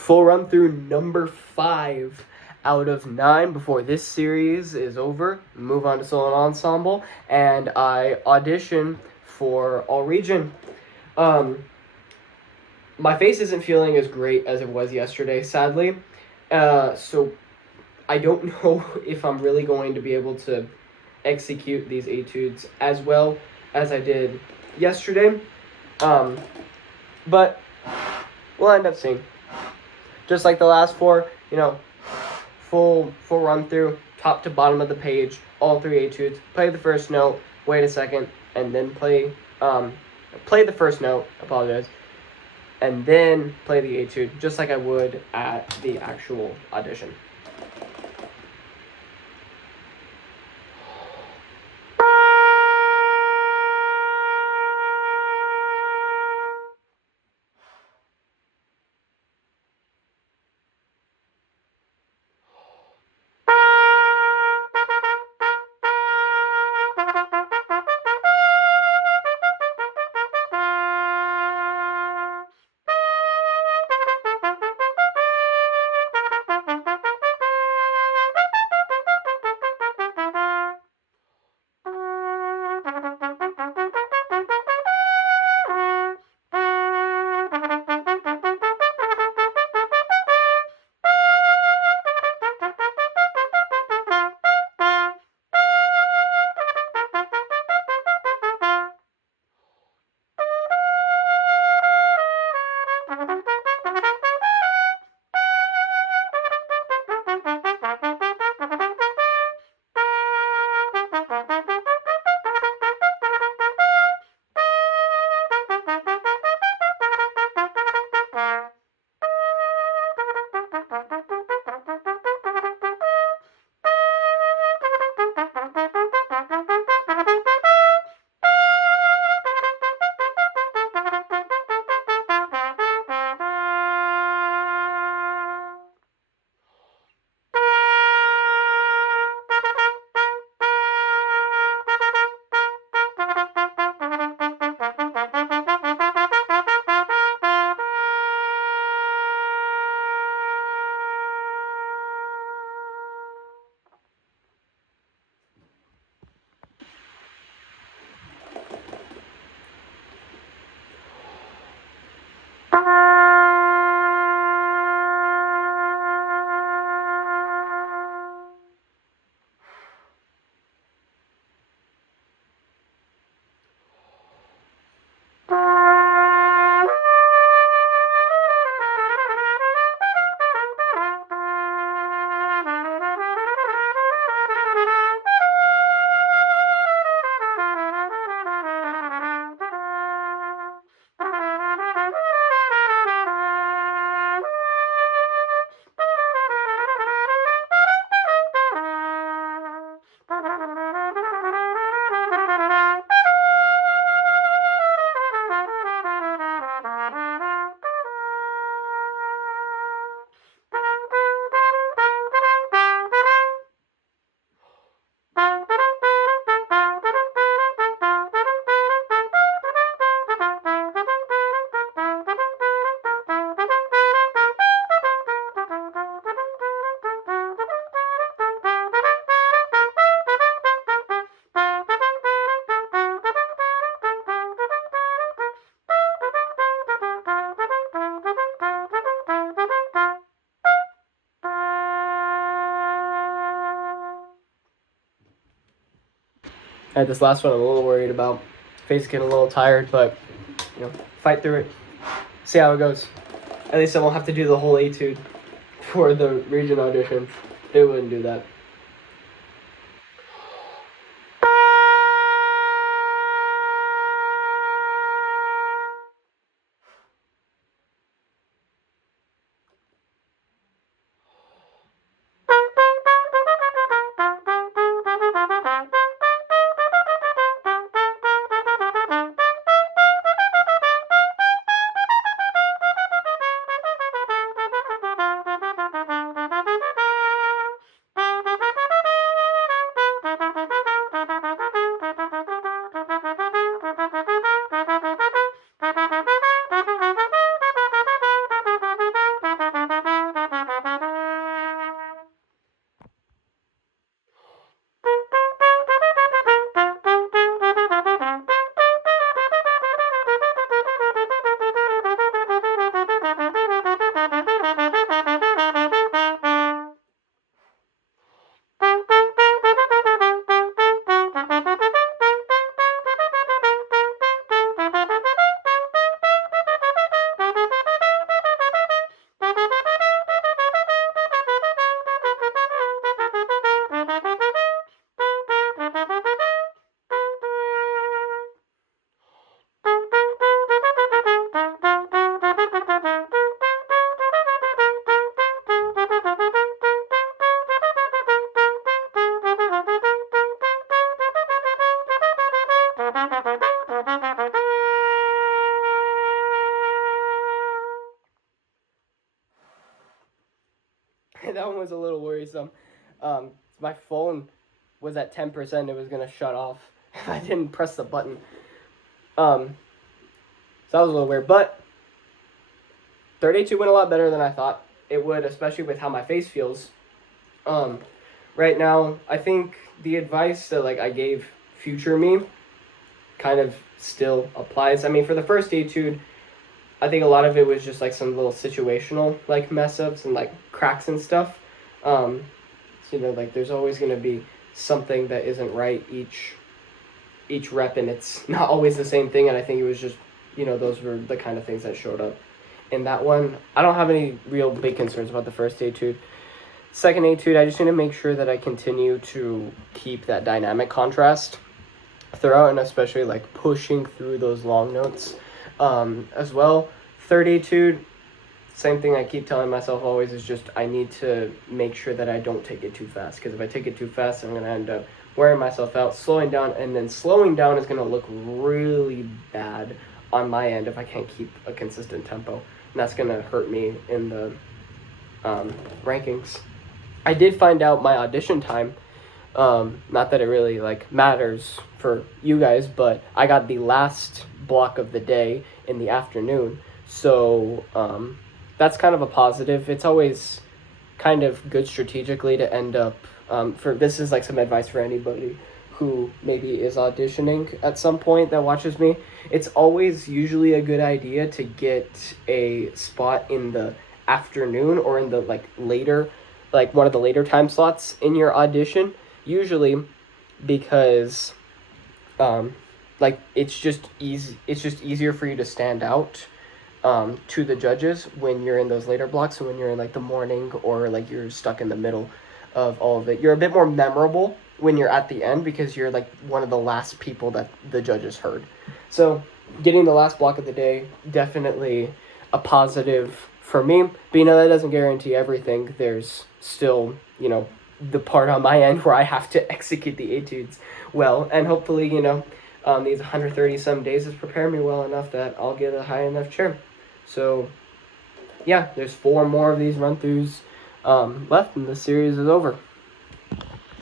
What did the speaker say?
full run through number 5 out of 9 before this series is over. Move on to solo ensemble, and I audition for All Region. My face isn't feeling as great as it was yesterday, sadly. So I don't know if I'm really going to be able to execute these etudes as well as I did yesterday. But we'll end up seeing. Just like the last 4, full run through, top to bottom of the page, all 3 etudes. Play the first note, wait a second, and then play the first note, apologize, and then play the etude, just like I would at the actual audition. At this last one, I'm a little worried about. Face getting a little tired, but fight through it. See how it goes. At least I won't have to do the whole etude for the region audition. They wouldn't do that. That one was a little worrisome. My phone was at 10%. It was gonna shut off if I didn't press the button. So that was a little weird, but 30-2 went a lot better than I thought it would, especially with how my face feels. Right now, I think the advice that like I gave future me kind of still applies. I mean, for the first etude, I think a lot of it was just like some little situational like mess ups and like cracks and stuff. So, like there's always gonna be something that isn't right each rep, and it's not always the same thing. And I think it was just those were the kind of things that showed up in that one. I don't have any real big concerns about the first etude. Second etude, I just need to make sure that I continue to keep that dynamic contrast throughout, and especially like pushing through those long notes as well. Third etude, same thing I keep telling myself always is just I need to make sure that I don't take it too fast, because if I take it too fast, I'm going to end up wearing myself out, slowing down, and then slowing down is going to look really bad on my end if I can't keep a consistent tempo, and that's going to hurt me in the rankings. I did find out my audition time. Not that it really like matters for you guys, but I got the last block of the day in the afternoon, so that's kind of a positive. It's always kind of good strategically to end up this is like some advice for anybody who maybe is auditioning at some point that watches me. It's always usually a good idea to get a spot in the afternoon or in the like later, like one of the later time slots in your audition, usually because like it's just easier for you to stand out to the judges when you're in those later blocks. So when you're in like the morning or like you're stuck in the middle of all of it, you're a bit more memorable when you're at the end because you're like one of the last people that the judges heard. So getting the last block of the day, definitely a positive for me, but that doesn't guarantee everything. There's still the part on my end where I have to execute the etudes well, and hopefully these 130 some days has prepared me well enough that I'll get a high enough chair. So yeah, there's 4 more of these run-throughs left and the series is over.